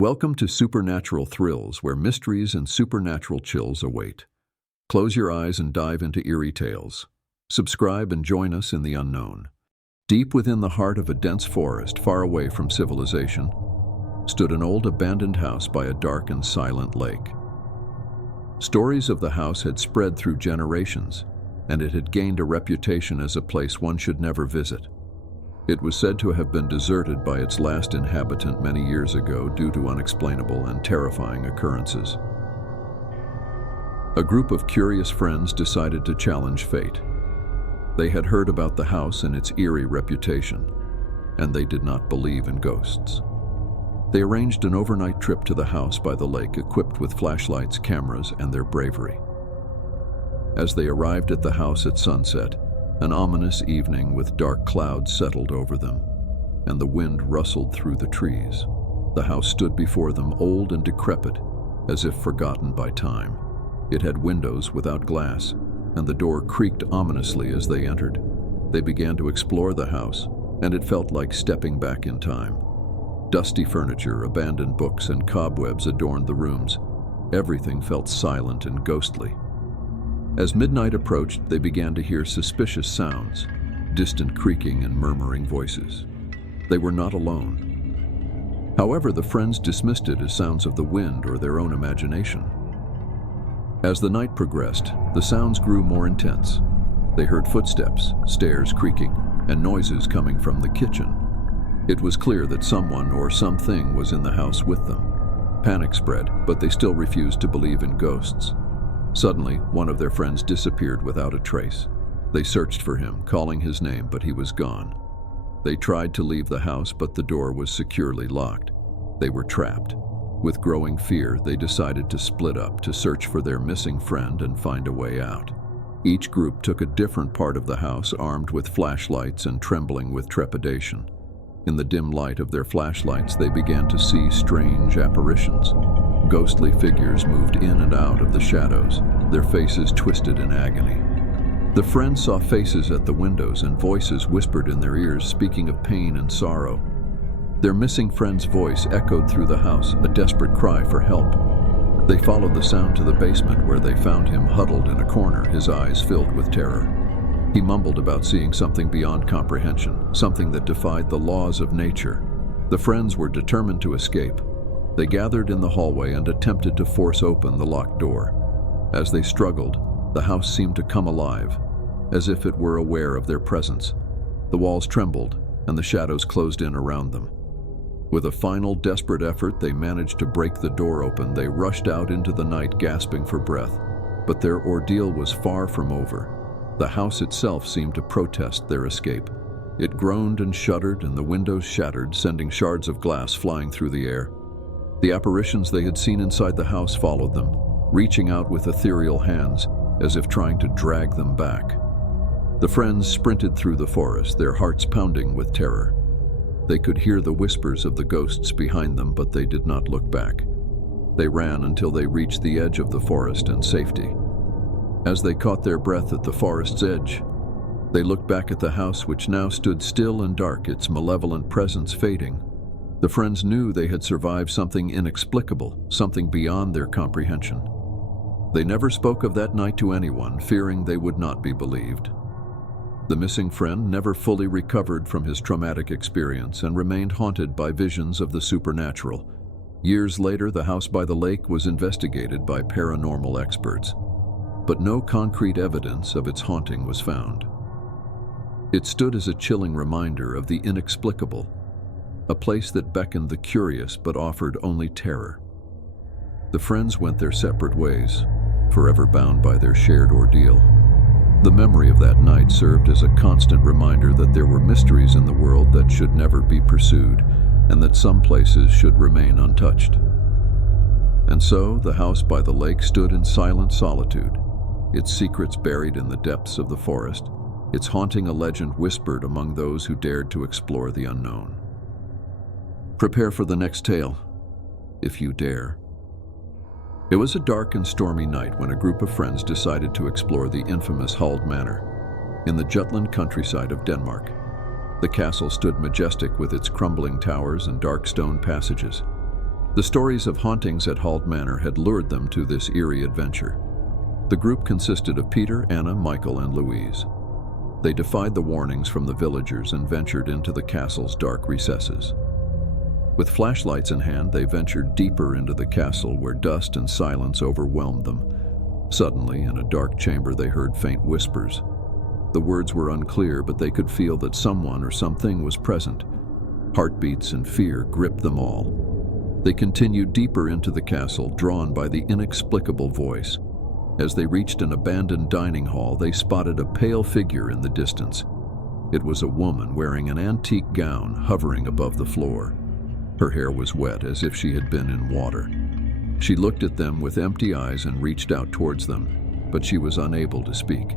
Welcome to Supernatural Thrills, where mysteries and supernatural chills await. Close your eyes and dive into eerie tales. Subscribe and join us in the unknown. Deep within the heart of a dense forest, far away from civilization, stood an old abandoned house by a dark and silent lake. Stories of the house had spread through generations, and it had gained a reputation as a place one should never visit. It was said to have been deserted by its last inhabitant many years ago due to unexplainable and terrifying occurrences. A group of curious friends decided to challenge fate. They had heard about the house and its eerie reputation, and they did not believe in ghosts. They arranged an overnight trip to the house by the lake equipped with flashlights, cameras, and their bravery. As they arrived at the house at sunset, an ominous evening with dark clouds settled over them, and the wind rustled through the trees. The house stood before them, old and decrepit, as if forgotten by time. It had windows without glass, and the door creaked ominously as they entered. They began to explore the house, and it felt like stepping back in time. Dusty furniture, abandoned books, and cobwebs adorned the rooms. Everything felt silent and ghostly. As midnight approached, they began to hear suspicious sounds, distant creaking and murmuring voices. They were not alone. However, the friends dismissed it as sounds of the wind or their own imagination. As the night progressed, the sounds grew more intense. They heard footsteps, stairs creaking, and noises coming from the kitchen. It was clear that someone or something was in the house with them. Panic spread, but they still refused to believe in ghosts. Suddenly, one of their friends disappeared without a trace. They searched for him, calling his name, but he was gone. They tried to leave the house, but the door was securely locked. They were trapped. With growing fear, they decided to split up to search for their missing friend and find a way out. Each group took a different part of the house, armed with flashlights and trembling with trepidation. In the dim light of their flashlights, they began to see strange apparitions. Ghostly figures moved in and out of the shadows, their faces twisted in agony. The friends saw faces at the windows and voices whispered in their ears, speaking of pain and sorrow. Their missing friend's voice echoed through the house, a desperate cry for help. They followed the sound to the basement, where they found him huddled in a corner, his eyes filled with terror. He mumbled about seeing something beyond comprehension, something that defied the laws of nature. The friends were determined to escape. They gathered in the hallway and attempted to force open the locked door. As they struggled, the house seemed to come alive, as if it were aware of their presence. The walls trembled, and the shadows closed in around them. With a final desperate effort, they managed to break the door open. They rushed out into the night, gasping for breath. But their ordeal was far from over. The house itself seemed to protest their escape. It groaned and shuddered, and the windows shattered, sending shards of glass flying through the air. The apparitions they had seen inside the house followed them, reaching out with ethereal hands, as if trying to drag them back. The friends sprinted through the forest, their hearts pounding with terror. They could hear the whispers of the ghosts behind them, but they did not look back. They ran until they reached the edge of the forest and safety. As they caught their breath at the forest's edge, they looked back at the house, which now stood still and dark, its malevolent presence fading. The friends knew they had survived something inexplicable, something beyond their comprehension. They never spoke of that night to anyone, fearing they would not be believed. The missing friend never fully recovered from his traumatic experience and remained haunted by visions of the supernatural. Years later, the house by the lake was investigated by paranormal experts, but no concrete evidence of its haunting was found. It stood as a chilling reminder of the inexplicable, a place that beckoned the curious but offered only terror. The friends went their separate ways, forever bound by their shared ordeal. The memory of that night served as a constant reminder that there were mysteries in the world that should never be pursued, and that some places should remain untouched. And so, the house by the lake stood in silent solitude, its secrets buried in the depths of the forest, its haunting a legend whispered among those who dared to explore the unknown. Prepare for the next tale, if you dare. It was a dark and stormy night when a group of friends decided to explore the infamous Hald Manor in the Jutland countryside of Denmark. The castle stood majestic with its crumbling towers and dark stone passages. The stories of hauntings at Hald Manor had lured them to this eerie adventure. The group consisted of Peter, Anna, Michael, and Louise. They defied the warnings from the villagers and ventured into the castle's dark recesses. With flashlights in hand, they ventured deeper into the castle where dust and silence overwhelmed them. Suddenly, in a dark chamber, they heard faint whispers. The words were unclear, but they could feel that someone or something was present. Heartbeats and fear gripped them all. They continued deeper into the castle, drawn by the inexplicable voice. As they reached an abandoned dining hall, they spotted a pale figure in the distance. It was a woman wearing an antique gown hovering above the floor. Her hair was wet, as if she had been in water. She looked at them with empty eyes and reached out towards them, but she was unable to speak.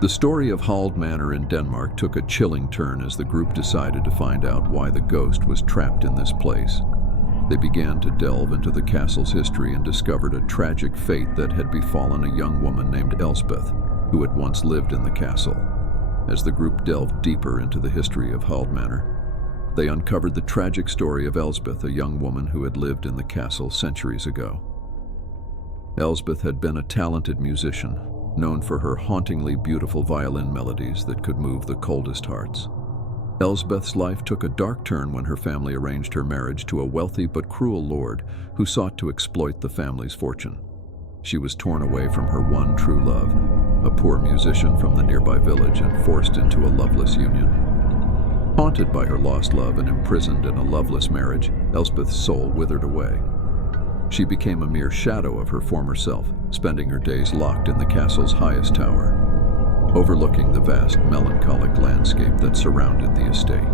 The story of Hald Manor in Denmark took a chilling turn as the group decided to find out why the ghost was trapped in this place. They began to delve into the castle's history and discovered a tragic fate that had befallen a young woman named Elsbeth, who had once lived in the castle. As the group delved deeper into the history of Hald Manor, they uncovered the tragic story of Elsbeth, a young woman who had lived in the castle centuries ago. Elsbeth had been a talented musician, known for her hauntingly beautiful violin melodies that could move the coldest hearts. Elsbeth's life took a dark turn when her family arranged her marriage to a wealthy but cruel lord who sought to exploit the family's fortune. She was torn away from her one true love, a poor musician from the nearby village, and forced into a loveless union. Haunted by her lost love and imprisoned in a loveless marriage, Elsbeth's soul withered away. She became a mere shadow of her former self, spending her days locked in the castle's highest tower, overlooking the vast, melancholic landscape that surrounded the estate.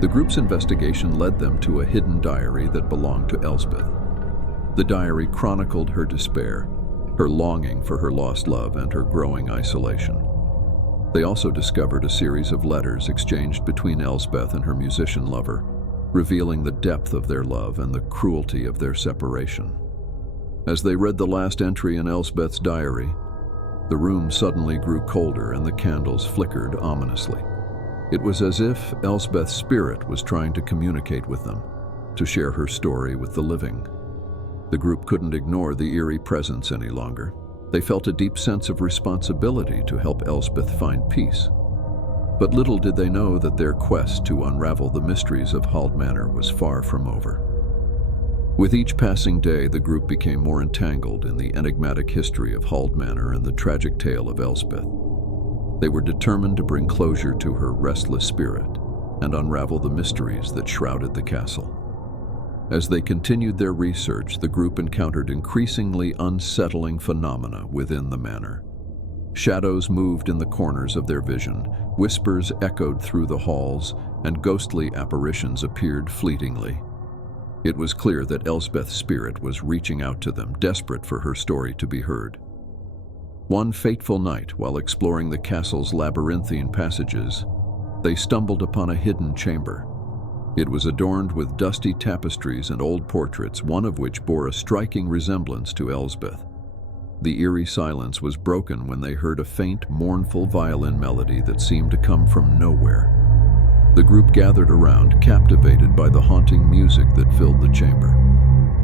The group's investigation led them to a hidden diary that belonged to Elsbeth. The diary chronicled her despair, her longing for her lost love, and her growing isolation. They also discovered a series of letters exchanged between Elsbeth and her musician lover, revealing the depth of their love and the cruelty of their separation. As they read the last entry in Elsbeth's diary, the room suddenly grew colder and the candles flickered ominously. It was as if Elsbeth's spirit was trying to communicate with them, to share her story with the living. The group couldn't ignore the eerie presence any longer. They felt a deep sense of responsibility to help Elsbeth find peace. But little did they know that their quest to unravel the mysteries of Hald Manor was far from over. With each passing day, the group became more entangled in the enigmatic history of Hald Manor and the tragic tale of Elsbeth. They were determined to bring closure to her restless spirit and unravel the mysteries that shrouded the castle. As they continued their research, the group encountered increasingly unsettling phenomena within the manor. Shadows moved in the corners of their vision, whispers echoed through the halls, and ghostly apparitions appeared fleetingly. It was clear that Elsbeth's spirit was reaching out to them, desperate for her story to be heard. One fateful night, while exploring the castle's labyrinthine passages, they stumbled upon a hidden chamber. It was adorned with dusty tapestries and old portraits, one of which bore a striking resemblance to Elsbeth. The eerie silence was broken when they heard a faint, mournful violin melody that seemed to come from nowhere. The group gathered around, captivated by the haunting music that filled the chamber.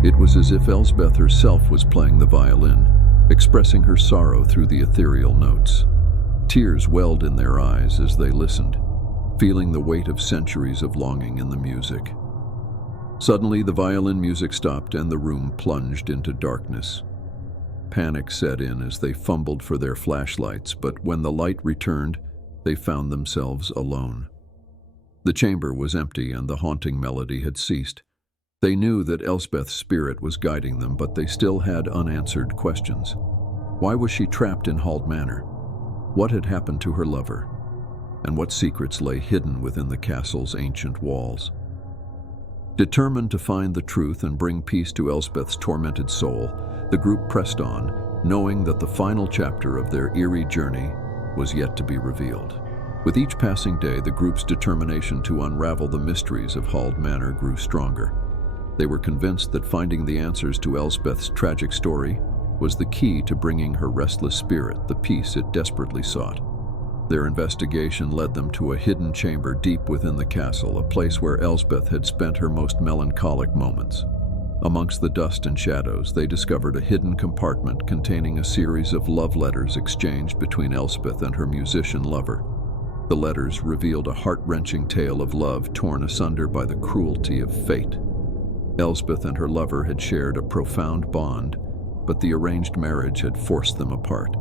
It was as if Elsbeth herself was playing the violin, expressing her sorrow through the ethereal notes. Tears welled in their eyes as they listened, feeling the weight of centuries of longing in the music. Suddenly, the violin music stopped and the room plunged into darkness. Panic set in as they fumbled for their flashlights, but when the light returned, they found themselves alone. The chamber was empty and the haunting melody had ceased. They knew that Elsbeth's spirit was guiding them, but they still had unanswered questions. Why was she trapped in Hald Manor? What had happened to her lover? And what secrets lay hidden within the castle's ancient walls? Determined to find the truth and bring peace to Elsbeth's tormented soul, the group pressed on, knowing that the final chapter of their eerie journey was yet to be revealed. With each passing day, the group's determination to unravel the mysteries of Hald Manor grew stronger. They were convinced that finding the answers to Elsbeth's tragic story was the key to bringing her restless spirit the peace it desperately sought. Their investigation led them to a hidden chamber deep within the castle, a place where Elsbeth had spent her most melancholic moments. Amongst the dust and shadows, they discovered a hidden compartment containing a series of love letters exchanged between Elspeth and her musician lover. The letters revealed a heart-wrenching tale of love torn asunder by the cruelty of fate. Elspeth and her lover had shared a profound bond, but the arranged marriage had forced them apart.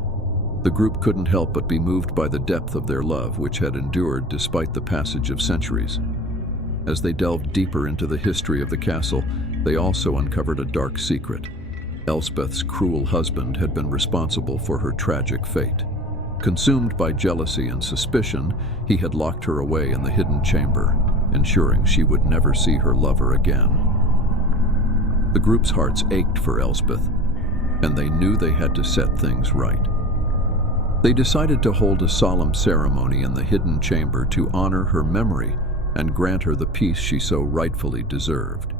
The group couldn't help but be moved by the depth of their love, which had endured despite the passage of centuries. As they delved deeper into the history of the castle, they also uncovered a dark secret. Elspeth's cruel husband had been responsible for her tragic fate. Consumed by jealousy and suspicion, he had locked her away in the hidden chamber, ensuring she would never see her lover again. The group's hearts ached for Elspeth, and they knew they had to set things right. They decided to hold a solemn ceremony in the hidden chamber to honor her memory and grant her the peace she so rightfully deserved.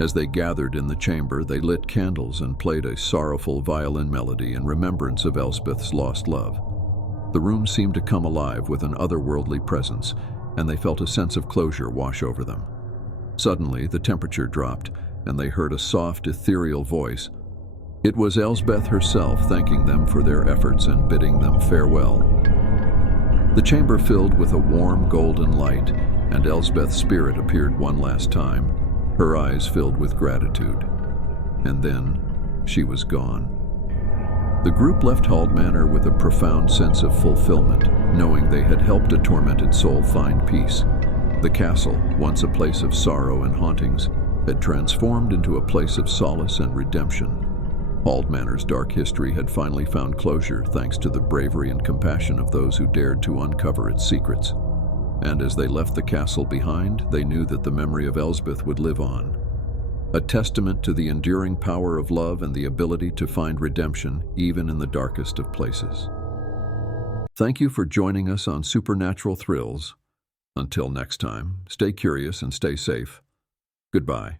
As they gathered in the chamber, they lit candles and played a sorrowful violin melody in remembrance of Elspeth's lost love. The room seemed to come alive with an otherworldly presence, and they felt a sense of closure wash over them. Suddenly, the temperature dropped, and they heard a soft, ethereal voice. It was Elsbeth herself thanking them for their efforts and bidding them farewell. The chamber filled with a warm, golden light, and Elsbeth's spirit appeared one last time, her eyes filled with gratitude. And then, she was gone. The group left Hald Manor with a profound sense of fulfillment, knowing they had helped a tormented soul find peace. The castle, once a place of sorrow and hauntings, had transformed into a place of solace and redemption. Hald Manor's dark history had finally found closure thanks to the bravery and compassion of those who dared to uncover its secrets. And as they left the castle behind, they knew that the memory of Elsbeth would live on. A testament to the enduring power of love and the ability to find redemption even in the darkest of places. Thank you for joining us on Supernatural Thrills. Until next time, stay curious and stay safe. Goodbye.